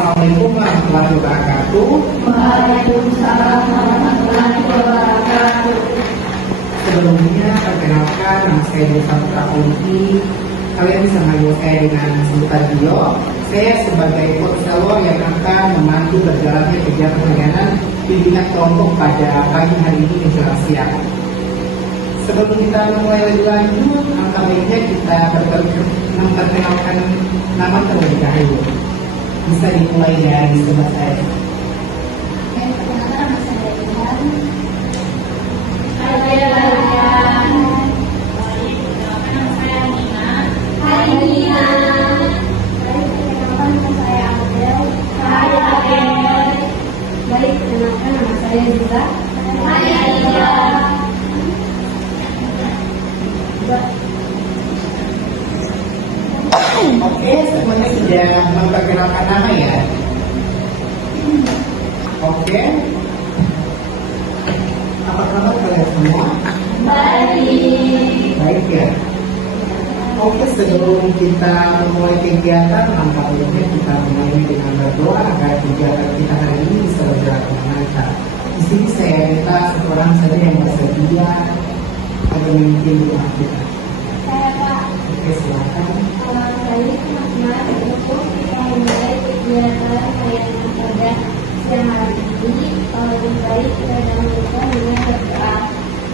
Assalamualaikum warahmatullahi wabarakatuh. Waalaikumsalam warahmatullahi wabarakatuh. Sebelumnya, perkenalkan nama saya Desa Putra Ulfi. Kalian bisa manggil saya dengan sebutan Dio. Saya sebagai konselor yang akan memandu berjalannya kegiatan harian bimbingan kelompok pada pagi hari ini menjelang siang. Sebelum kita mulai lebih lanjut, alangkah baiknya kita memperkenalkan nama terlebih dahulu. Bisa dimulai dari sebelah saya. Perkenalkan nama saya Ilham. Saya Lalian. Perkenalkan nama saya Nina. Hai Nina. Perkenalkan nama saya Abel. Hai Abel. Baik, perkenalkan nama saya Zila. Hai Zila. Oke, semuanya sudah memperkenalkan nama ya. Oke. Apa kabar kalian semua? Baik. Baik ya. Oke, sebelum kita memulai kegiatan, alangkah baiknya kita mulai dengan berdoa agar kegiatan kita hari ini bisa berjalan dengan lancar. Di sini saya minta seorang saja yang bersedia agar memimpin doa kita. Saya Pak. Oke, silakan. Baik, Mas, untuk kita memulai kegiatan harian pada siang hari ini, lebih baik kita dahulukan dengan berdoa.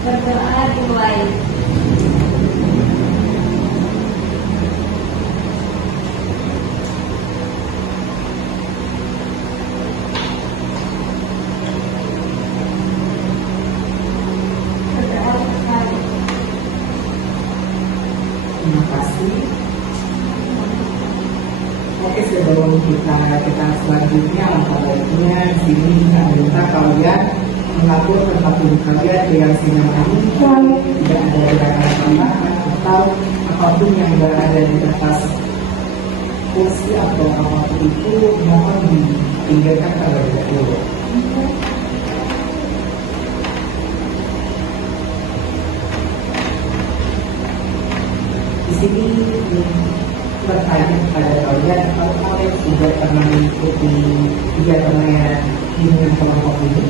Berdoa dimulai. Berdoa sekali. Terima kasih. Oke, sebelum kita selanjutnya, alangkah baiknya di sini kita minta kalian mengatur tempat duduk kalian dengan senyaman mungkin, tidak ada gerakan tambahan atau apapun yang berada di atas kursi atau apapun itu mohon ditinggalkan terlebih dahulu. Di sini bertanya kepada kalian, kalau kalian sudah pernah mengikuti kegiatan yang dengan kelompok ini?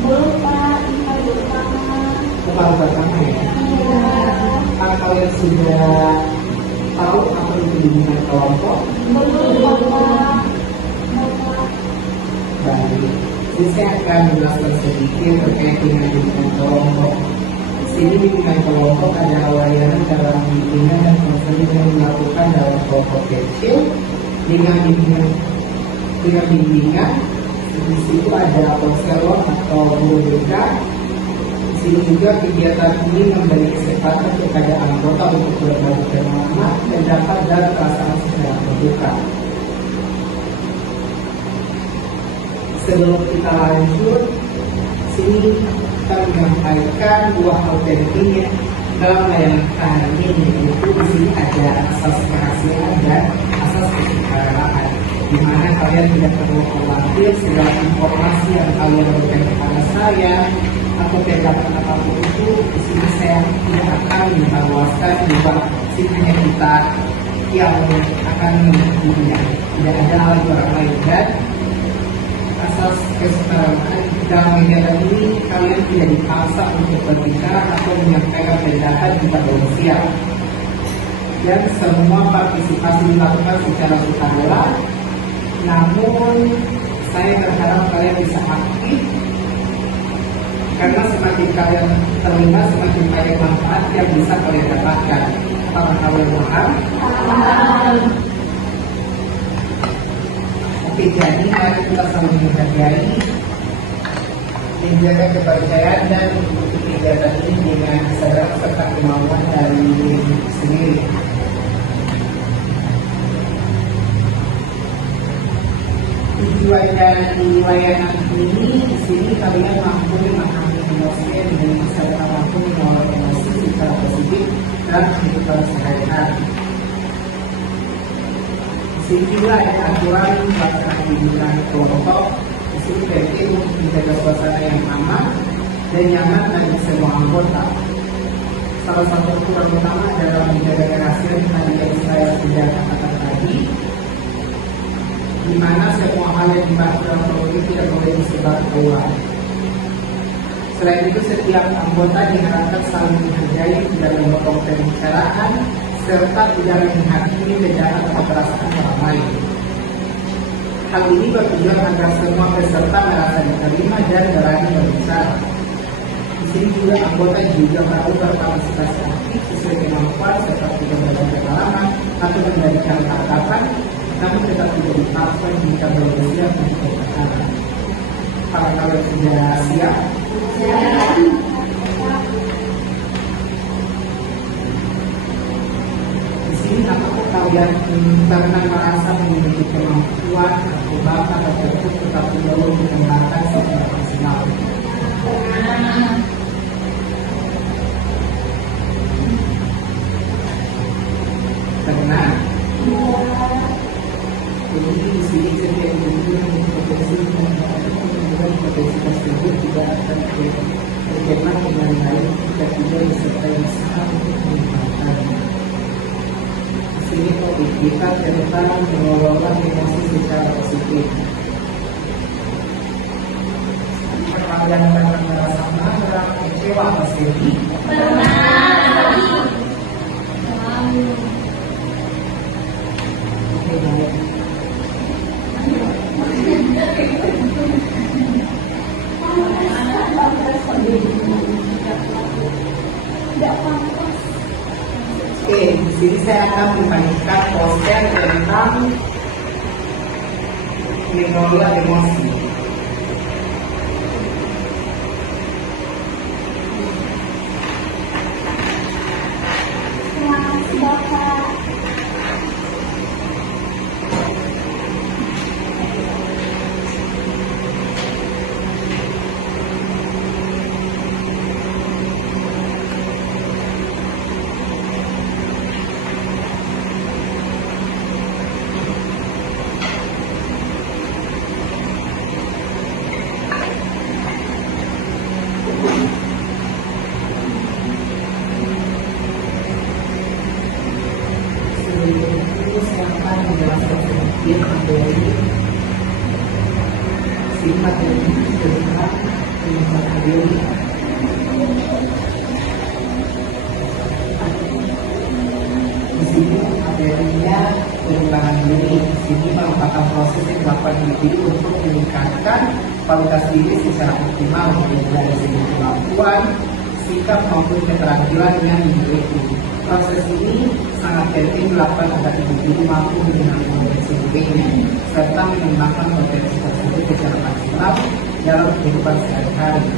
Belum Pak, kita bersama. Kepala pertama ya. Iya. Apakah kalian sudah tahu apa itu bimbingan kelompok? Belum Pak. Baik. Jadi saya akan menjelaskan sedikit terkait dengan bimbingan kelompok. Sini bimbingan kelompok adalah layanan dalam bimbingan dan konseling yang dilakukan dalam kelompok kecil dengan bimbingan. Di situ ada konselor atau guru BK. Di sini juga kegiatan ini memberi kesempatan kepada anggota untuk berbagi pengalaman dan dapat dan perasaan secara terbuka. Sebelum kita lanjut, sini kita menyampaikan dua hal penting ya dalam layanan kita hari ini, yaitu di sini ada asas kerahasiaan dan asas kesukaraan, di mana kalian tidak perlu khawatir segala informasi yang kalian berikan kepada saya atau tindakan apapun itu. Di sini saya tidak akan menjelaskan bahwa sini hanya kita yang akan mengikutinya, tidak ada lagi orang lain. Dan asas kesetaraan dalam kegiatan ini kalian tidak dipaksa untuk berbicara atau menyampaikan pendapat jika belum siap, dan semua partisipasi dilakukan secara sukarela. Namun saya berharap kalian bisa aktif, karena semakin kalian terlibat semakin banyak manfaat yang bisa kalian dapatkan. Apakah kalian paham? Oke, jadi mari kita saling menghargai, menjaga kepercayaan dan mengikuti kegiatan ini dengan kesadaran serta kemauan dari diri sendiri. Tujuan dari layanan ini, di sini kalian mampu memahami emosi dengan kesadaran mampu mengelola emosi secara positif dan kehidupan sehari-hari. Di sini juga ada aturan pelaksanaan bimbingan kelompok. Di sini penting untuk menjaga suasana yang aman dan nyaman bagi semua anggota. Salah satu aturan utama adalah menjaga kerahasiaan tadi yang saya sudah katakan tadi. mana semua hal yang dibahas dalam proses ini tidak boleh disebar keluar. Selain itu, setiap anggota diharapkan saling menghargai, tidak memotong pembicaraan, serta tidak menghakimi tindakan atau perasaan orang lain. Hal ini bertujuan agar semua peserta merasa diterima dan berani berbicara. Di sini juga anggota juga perlu berpartisipasi aktif sesuai kemampuan seperti berbagi pengalaman atau memberikan tanggapan, namun tetap tidak dipaksa jika belum siap untuk berbicara. Apakah kalian sudah siap? Di sini apakah kalian pernah merasa memiliki kemampuan atau bakat tertentu tetapi belum dikembangkan secara maksimal? Pernah? Jadi di sini setiap individu yang potensi tersebut juga akan berkembang dengan baik jika tidak disertai usaha untuk mengembangkannya. Di sini topik kita tentang mengelola emosi secara positif. Kalian akan merasa marah, kecewa, atau sedih? Oke, baik. Oke, di sini saya akan membagikan poster tentang mengelola emosi. Sifat yang terlihat menyebabkan diri. Di sini materinya pengembangan diri. Di sini merupakan proses yang dilakukan individu untuk meningkatkan kualitas diri secara optimal, dari segi kemampuan, sikap maupun keterampilan yang dimiliki. Proses ini sangat penting dilakukan agar individu mampu mengenali potensi dirinya serta mengembangkan potensi tersebut secara maksimal dalam kehidupan sehari-hari.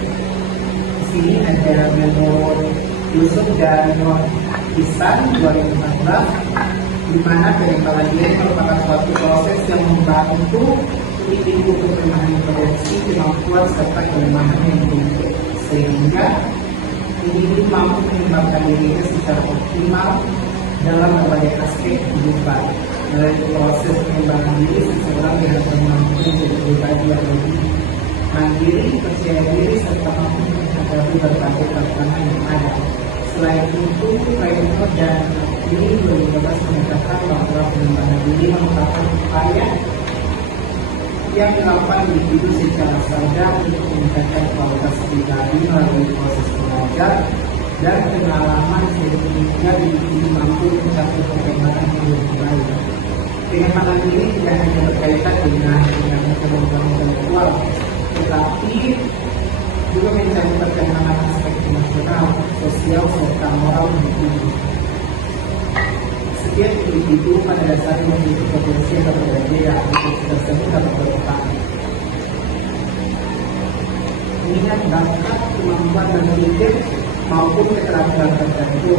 Di sini ada menurut Yusuf dan Nur Ihsan 2014, di mana pengembangan diri merupakan suatu proses yang membantu individu untuk memahami potensi, kemampuan serta kelemahan yang dimiliki, sehingga individu mampu mengembangkan dirinya secara optimal dalam berbagai aspek kehidupan. Melalui proses pengembangan diri, seseorang diharapkan mampu menjadi pribadi yang lebih mandiri, percaya diri, serta mampu menghadapi berbagai tantangan yang ada. Selain itu, Raymond dan ini 2012 menyatakan bahwa pengembangan diri merupakan upaya yang dilakukan individu secara sadar untuk meningkatkan kualitas pribadi melalui proses belajar dan pengalaman sehingga individu mampu mencapai perkembangan yang lebih baik. Pengembangan diri tidak hanya berkaitan dengan kemampuan intelektual, tetapi juga mencapai perkembangan aspek emosional, sosial, serta moral individu. Setiap individu pada dasarnya memiliki potensi yang berbeda, potensi tersebut dapat berkembang. Minat, bakat, kemampuan berpikir maupun keterampilan tertentu.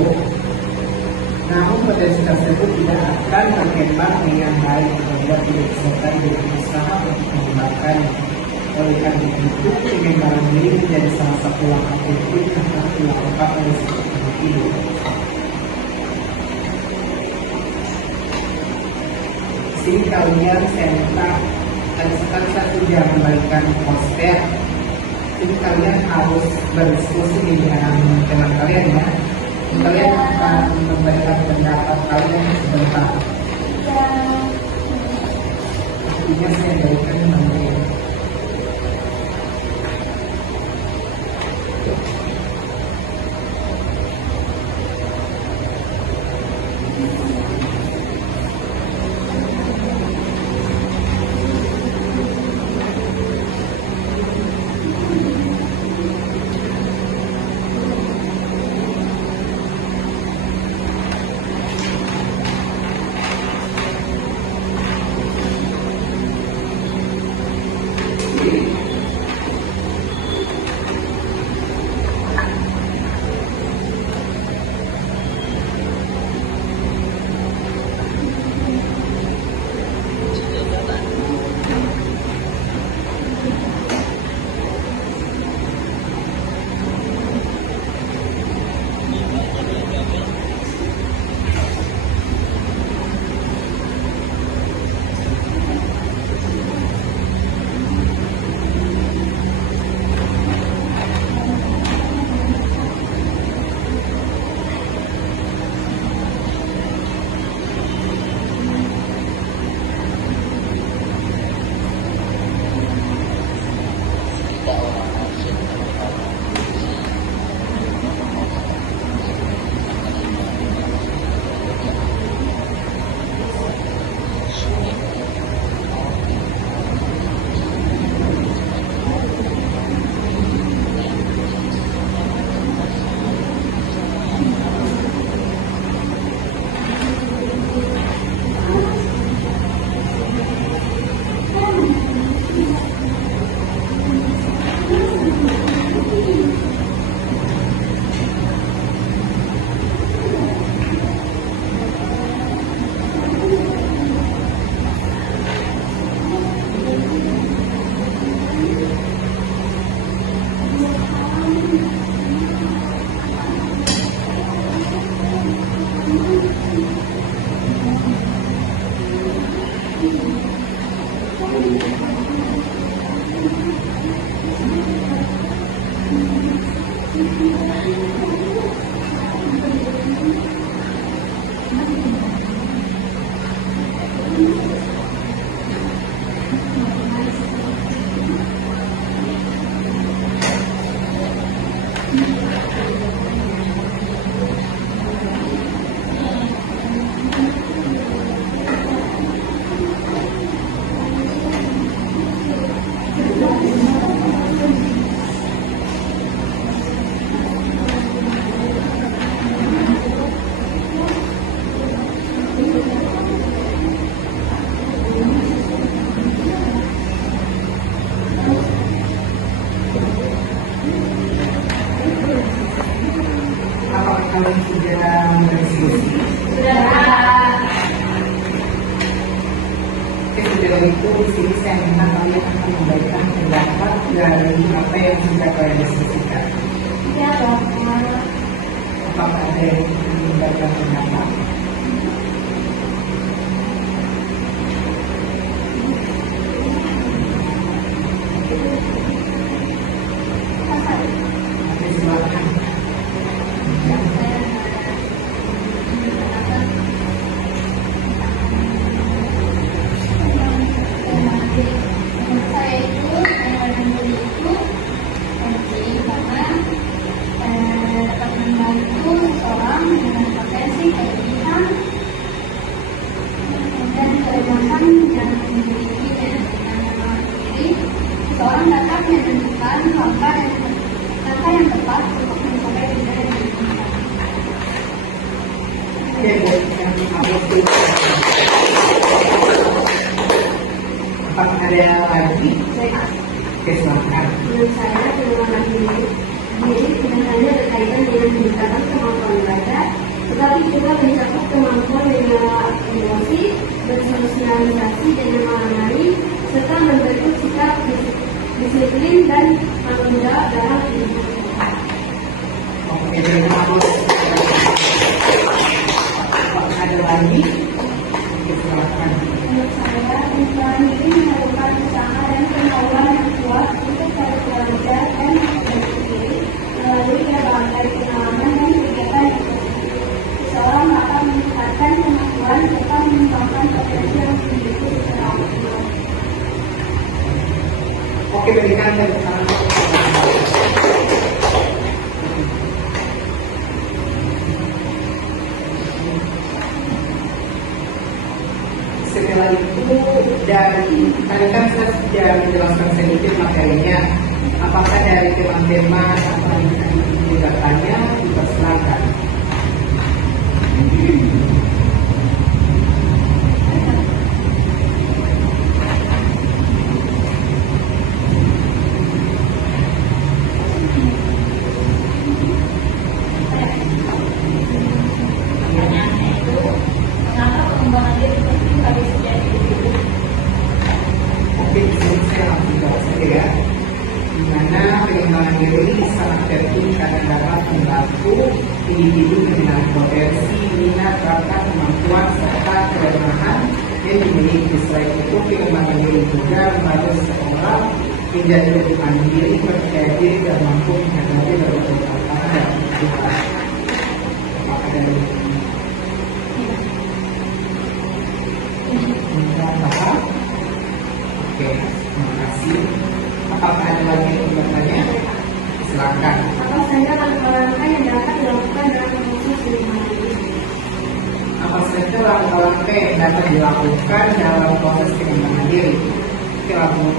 Namun potensi tersebut tidak akan berkembang dengan baik apabila tidak disertai dengan usaha untuk mengembangkannya. Oleh karena itu, pengembangan diri menjadi salah satu langkah penting yang harus dilakukan oleh setiap individu. Sini kalian saya minta saya sudah memberikan poster. Jadi kalian harus berdiskusi dengan teman kalian ya. Kalian akan memberikan pendapat kalian sebentar. Selanjutnya saya berikan nomor. Apakah kalian sudah berdiskusi? Sudah. Setelah itu di sini saya minta kalian akan memberikan pendapat dari apa yang sudah kalian diskusikan. Ya, Bapak. Apakah ada yang ingin memberikan pendapat? Oke, silakan. Saya itu membeli itu penting karena dapat membantu seseorang dengan potensi kelebihan dan kelemahan yang dimilikinya. Jadi, seseorang dapat menentukan langkah yang tepat untuk mencapai tujuan yang diinginkan. Oke, baik. Apakah ada lagi? Oke, silakan. Menurut saya, pengembangan diri tidak hanya berkaitan dengan meningkatkan kemampuan belajar, tetapi juga mencakup kemampuan mengelola emosi, bersosialisasi dengan orang lain, serta membentuk sikap disiplin dan tanggung jawab dalam kehidupan. Oke, terima kasih. Apakah ada lagi? Oke, silakan. Menurut saya, pengembangan diri memerlukan usaha dan kemauan yang kuat untuk terus belajar dan memperbaiki diri melalui berbagai pengalaman dan kegiatan yang positif. Seseorang dapat meningkatkan kemampuan serta mengembangkan potensi yang dimiliki secara optimal. berikan tepuk tangan. Setelah itu dari tadi kan saya sudah menjelaskan sedikit materinya. Apakah dari tema-tema apa yang didatanya dipersilakan. Oke, di sini saya langsung jawab saja ya. Di mana pengembangan diri sangat penting karena dapat membantu individu mengenali potensi, minat, bakat, kemampuan, serta kelemahan yang dimiliki. Selain itu, pengembangan diri juga membantu seseorang menjadi lebih mandiri, percaya diri, dan mampu menghadapi berbagai tantangan dan kesulitan. Apakah dari paham? Oke, terima kasih. Apakah ada lagi yang ingin bertanya? Silakan. Apa saja langkah-langkah yang dapat dilakukan dalam proses pengembangan diri? Apa saja langkah-langkah yang dapat dilakukan dalam proses pengembangan diri? Oke, langsung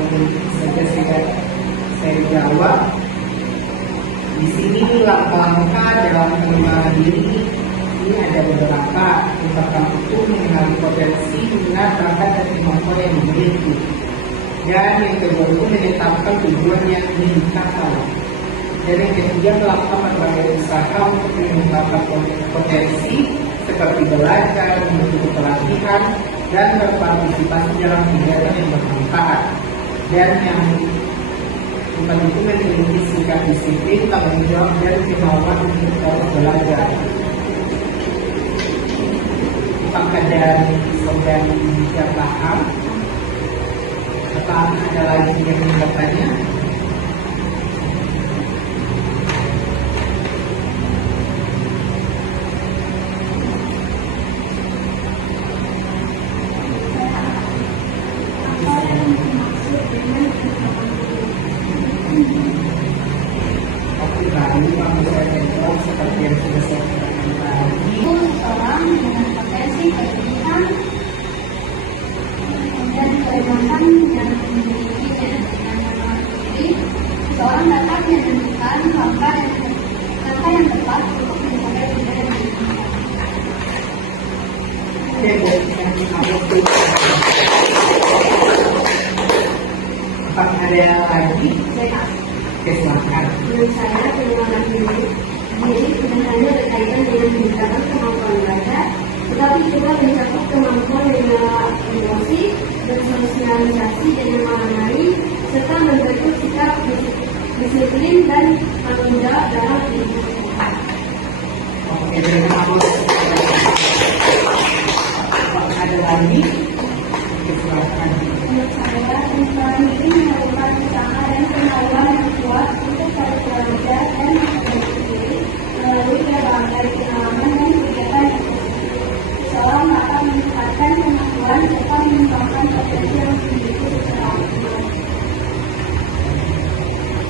saja saya jawab. Di sini langkah-langkah dalam pengembangan diri ini ada beberapa. Yang pertama itu mengenali potensi, minat, bakat, dan kemampuan yang dimiliki. Dan yang kedua itu menetapkan tujuan yang ingin dicapai. Dan yang ketiga melakukan berbagai usaha untuk mengembangkan potensi seperti belajar, mengikuti pelatihan, dan berpartisipasi dalam kegiatan yang bermanfaat. Dan yang keempat itu memiliki sikap disiplin, tanggung jawab, dan kemauan untuk terus belajar. Apakah dari saudara bisa paham? Apakah ada lagi yang ingin bertanya? Apa yang dimaksud dengan pengembangan diri? Oke, baik, kamu saya jawab seperti yang sudah saya katakan tadi. Itu seseorang dengan potensi pendidikan dan kebebasan yang dimiliki dan dengan diri, seseorang dapat menentukan langkah yang tepat untuk mencapai tujuan yang diinginkan. Oke, baik, apakah ada yang lagi? Saya Oke, silakan. Menurut saya, pengembangan diri tidak hanya berkaitan dengan meningkatkan kemampuan belajar, tetapi juga mencakup kemampuan mengelola emosi, bersosialisasi dengan orang lain, serta membentuk sikap disiplin dan tanggung jawab dalam kehidupan. Oke, terima kasih. Apakah ada lagi? Oke, silakan. Menurut saya, pengembangan diri memerlukan usaha dan kemauan yang kuat untuk terus belajar dan memperbaiki diri melalui berbagai pengalaman dan kegiatan yang positif. Seorang dapat meningkatkan kemampuan serta mengembangkan potensi yang dimiliki secara optimal.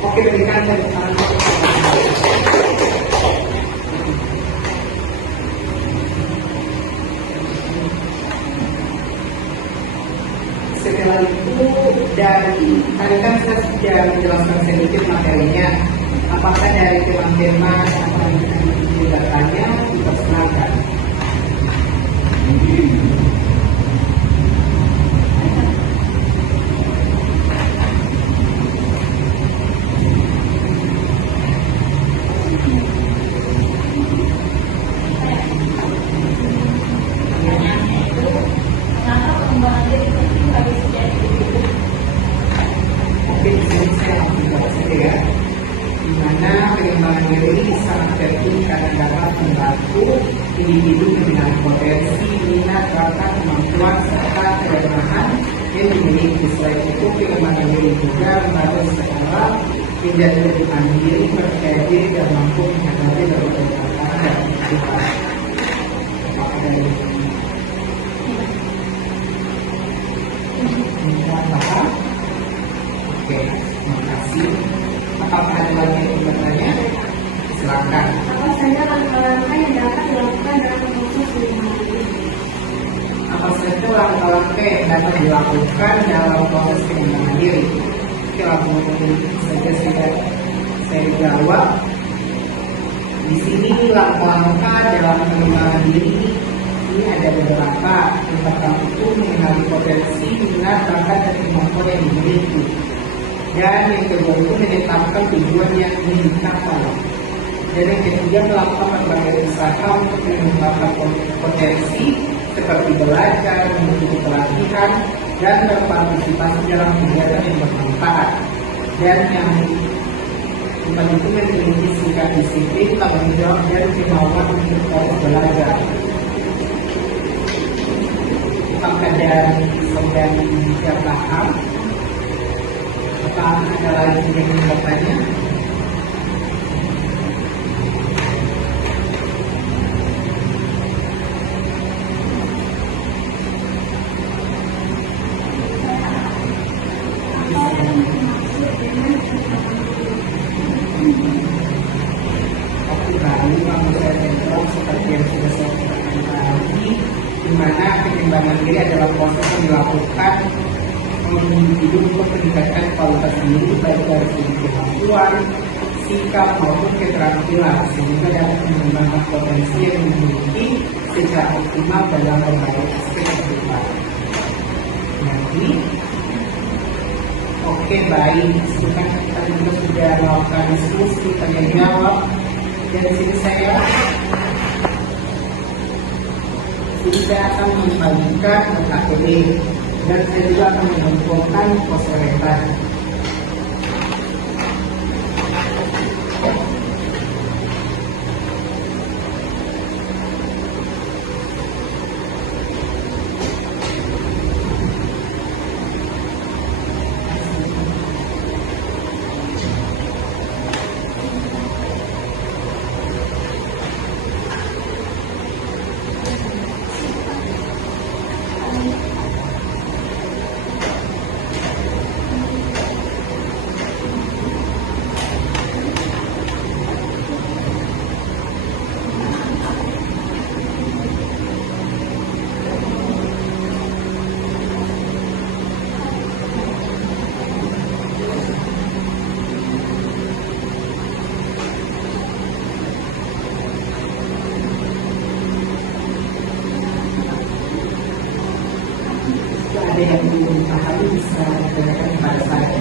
Oke, berikan tepuk tangan. Setelah itu dari tadi kan saya sudah menjelaskan sedikit materinya. Apakah dari tema-tema apa yang didatanya dipersilakan. Kenapa pengembangan diri penting bagi setiap individu? Oke, di sini saya langsung jawab saja ya. Di mana pengembangan diri sangat penting karena dapat membantu individu mengenali potensi, minat, bakat, kemampuan, serta kelemahan yang dimiliki. Selain itu, pengembangan diri juga membantu seseorang menjadi lebih mandiri, percaya diri, dan mampu menghadapi berbagai tantangan dan kesulitan. Apakah dari paham? Oke, Oke, terima kasih. Apakah ada lagi yang ingin bertanya? Silakan. Apa saja langkah-langkah yang dapat dilakukan dalam proses penyembuhan? Apa saja langkah-langkah yang dapat dilakukan dalam proses pengembangan diri? Oke, langsung saja saya jawab. Di sini langkah-langkah dalam pengembangan diri ini ada beberapa. Yang pertama itu mengenali potensi, minat, bakat, dan kemampuan yang dimiliki. Dan yang kedua itu menetapkan tujuan yang ingin dicapai. Dan yang ketiga melakukan berbagai usaha untuk mengembangkan potensi seperti belajar, mengikuti pelatihan, dan berpartisipasi dalam kegiatan yang bermanfaat. Dan yang keempat itu memiliki sikap disiplin, tanggung jawab, dan kemauan untuk terus belajar. Apakah dari saudara bisa paham? Apakah ada lagi yang ingin bertanya? Seperti yang sudah saya katakan tadi, di mana pengembangan diri adalah proses yang dilakukan oleh individu untuk meningkatkan kualitas diri baik dari segi kemampuan, sikap maupun keterampilan sehingga dapat mengembangkan potensi yang dimiliki secara optimal dalam berbagai aspek kehidupan. Jadi, oke, baik, sekarang kita juga sudah melakukan diskusi tanya jawab. Dan sini saya akan membagikan KTP dan saya juga akan mengumpulkan posteretan. Ada yang belum paham bisa tanyakan kepada saya.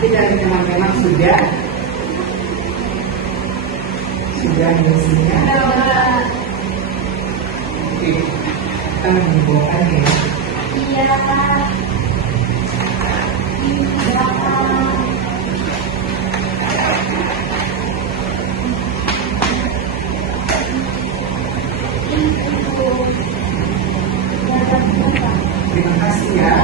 Oke, dari teman-teman sudah isinya. Oke, kita mengumpulkan ya. Iya, Kak. Iya, Kak. Terima kasih ya.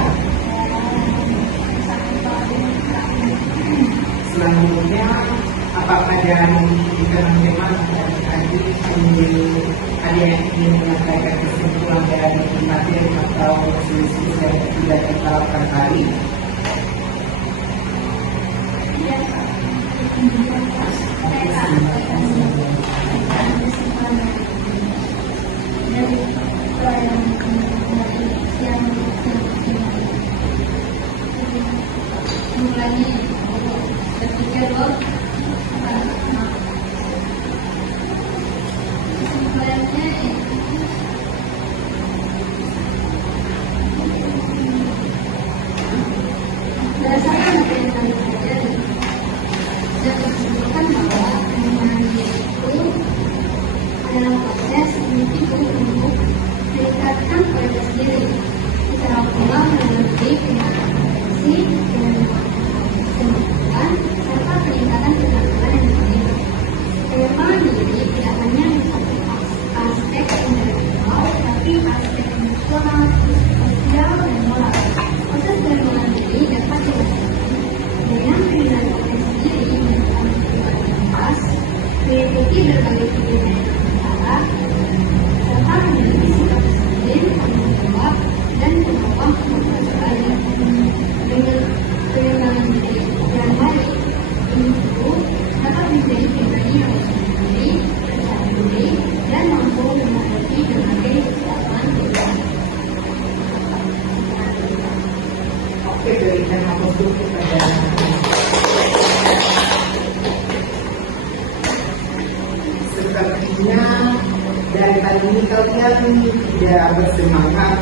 Selanjutnya, apakah dari teman-teman dan adik ada yang ingin menyampaikan kesimpulan dari materi atau selisih yang tidak diterapkan tadi? Oke, silakan. Berdasarkan apa yang kami pelajari, dapat disebutkan bahwa penggunaan itu adalah proses individu untuk meningkatkan kualitas diri secara pula melalui peningkatan kompetensi dan kemampuan serta peningkatan keterampilan yang lain. Pengembangan diri tidak hanya mencakup aspek intelektual, tapi aspek emosional, sosial, dan moral. Proses pengembangan diri dapat dilakukan dengan penilaian potensi diri menggunakan kualitas, mengikuti berbagai kegiatan cara, serta memiliki sikap disiplin, tanggung jawab, dan kemampuan untuk berlain. Dengan pengembangan diri yang baik, individu dapat menjadi pribadi yang mandiri, percaya diri, dan mampu menghadapi berbagai persoalan kehidupan. Oke, berikan waktu kepada sepertinya dari tadi ini kalian tidak bersemangat.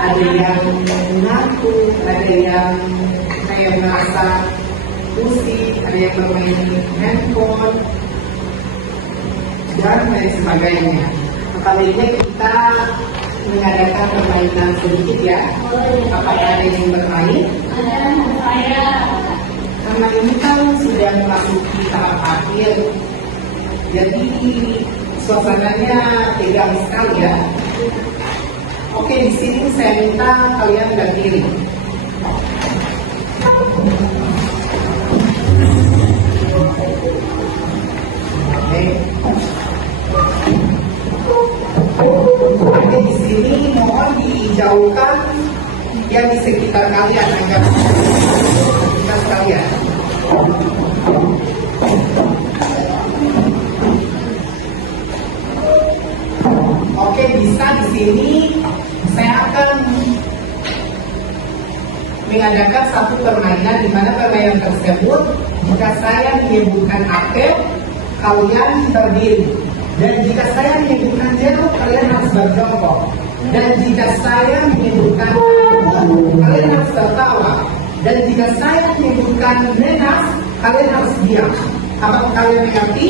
Ada yang mengantuk, ada yang kayak merasa pusing, ada yang bermain handphone, dan lain sebagainya. Kali ini kita mengadakan permainan sedikit ya. Apakah ada yang bermain? Karena ini kan sudah memasuki tahap akhir, jadi suasananya tegang sekali ya. Oke, di sini saya minta kalian berdiri. Oke, di sini mohon dijauhkan yang di sekitar kalian agar kita sekalian. Oke, bisa di sini saya akan mengadakan satu permainan di mana permainan tersebut jika saya menyebutkan apel, kalian berdiri. Dan jika saya menyebutkan jeruk, kalian harus berjongkok. Dan jika saya menyebutkan anggur, kalian harus tertawa. Dan jika saya menyebutkan nenas, kalian harus diam. Apakah kalian mengerti?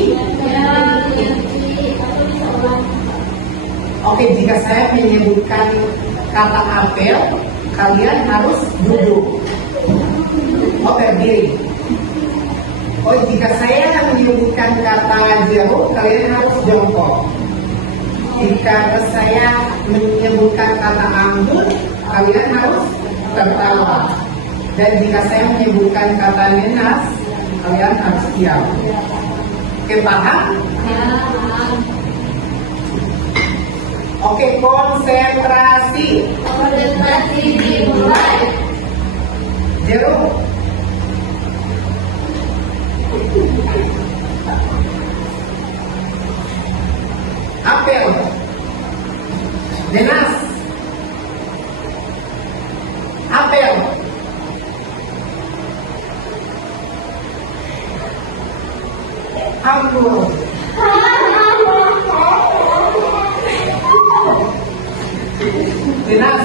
Oke, jika saya menyebutkan kata apel, kalian harus duduk. Oh, berdiri. Oh, jika saya menyebutkan kata jeruk, kalian harus jongkok. Jika saya menyebutkan kata anggur, kalian harus tertawa. Dan jika saya menyebutkan kata nenas, kalian harus diam. Oke, paham? Oke, konsentrasi. Konsentrasi dimulai. Jeruk. Apel. Nenas. Apel. Anggur. Nenas.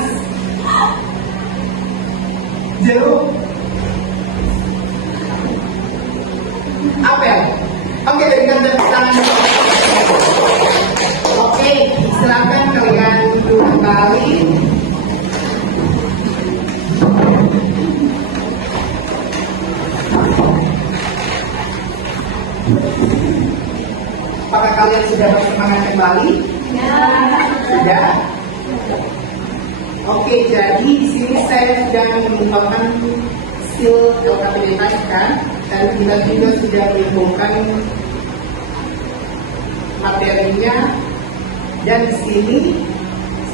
Jeruk. semangat kembali? Sudah? Oke, jadi di sini saya sudah mengumpulkan skill kapabilitas kan, dan kita juga sudah mengumpulkan materinya, dan di sini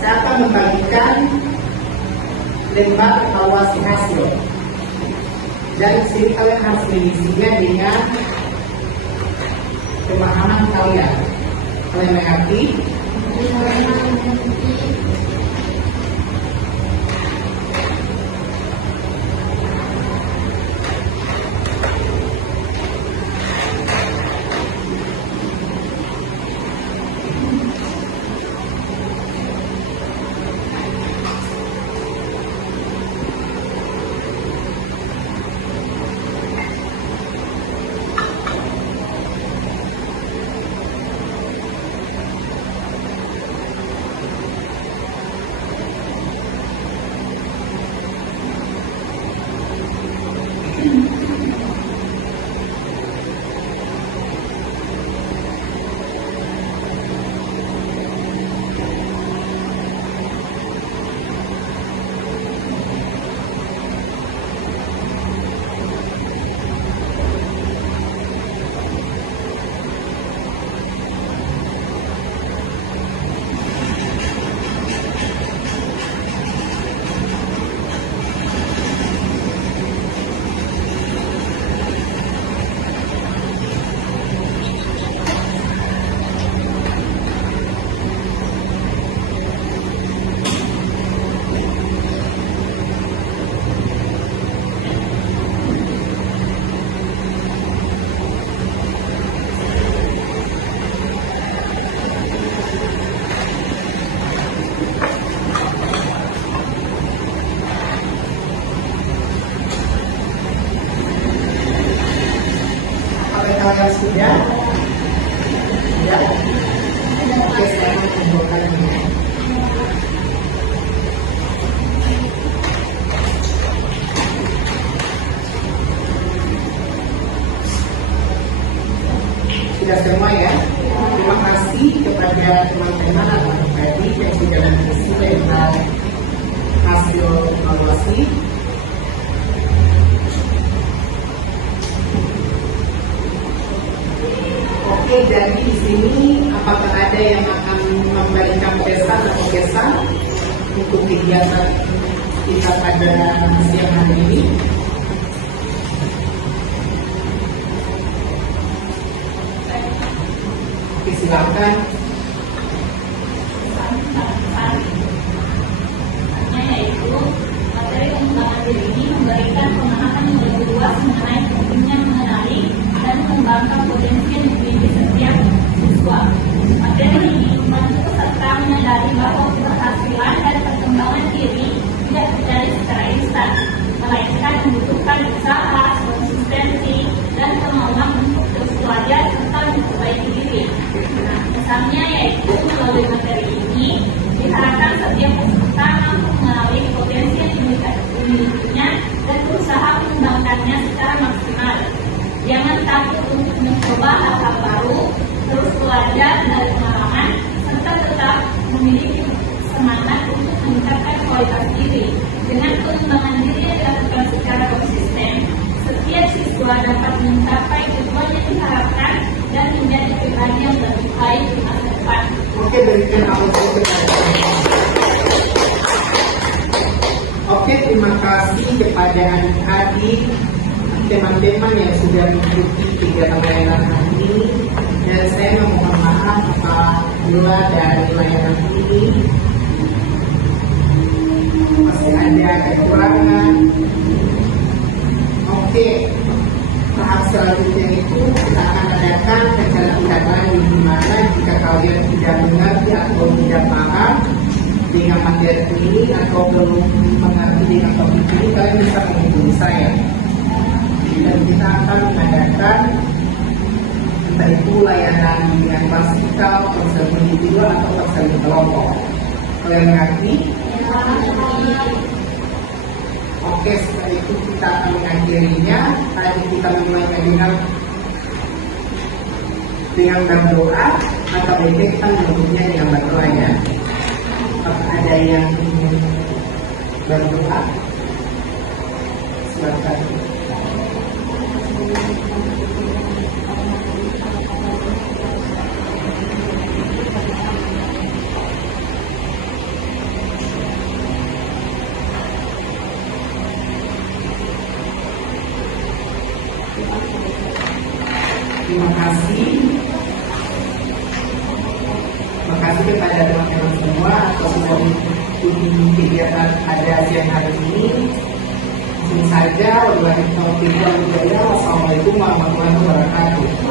saya akan membagikan lembar evaluasi hasil. Dan di sini kalian harus mengisinya dengan pemahaman kalian. Kalian mengerti? Kalian sudah? Sudah? Oke, saya mengumpulkan ini. Sudah semua ya? Terima kasih kepada teman-teman atau adik yang sudah mengisi lembar hasil evaluasi. Oke, jadi di sini apakah ada yang akan memberikan pesan atau kesan untuk kegiatan kita pada siang hari ini? Oke, silakan. Yaitu materi pengembangan diri ini memberikan pemahaman yang lebih luas mengenai pentingnya mengenali dan mengembangkan potensi yang dimiliki setiap siswa. Materi ini membantu peserta menyadari bahwa keberhasilan dan perkembangan diri tidak terjadi secara instan, melainkan membutuhkan usaha, konsistensi, dan kemauan untuk terus belajar serta memperbaiki diri. Nah, misalnya yaitu melalui materi ini diharapkan setiap peserta mampu mengenali potensi yang dimilikinya dan berusaha mengembangkannya secara maksimal. Jangan takut untuk mencoba hal-hal baru, terus belajar dari pengalaman, serta tetap memiliki semangat untuk meningkatkan kualitas diri. Dengan pengembangan diri yang dilakukan secara konsisten, setiap siswa dapat mencapai tujuan yang diharapkan dan menjadi pribadi yang lebih baik di masa depan. Oke, berikan aplaus. Oke, terima kasih kepada adik-adik, teman-teman yang sudah mengikuti kegiatan layanan hari ini, dan saya memohon maaf apabila dari layanan ini masih ada kekurangan. Oke, tahap selanjutnya itu kita akan adakan kegiatan di mana jika kalian tidak mengerti atau tidak paham dengan materi ini atau belum mengerti dengan topik ini, kalian bisa menghubungi saya. Dan kita akan mengadakan entah itu layanan dengan klasikal, konseling individu atau konseling kelompok. Kalian mengerti? Oke, setelah itu kita akan mengakhirinya. Tadi kita memulainya dengan berdoa. Maka baiknya kita menutupnya dengan berdoa ya. Apakah ada yang ingin berdoa? Silakan. Terima kasih. Terima kasih kepada teman-teman semua atas sudah mengikuti kegiatan pada siang hari ini. Langsung saja, wassalamualaikum warahmatullahi wabarakatuh.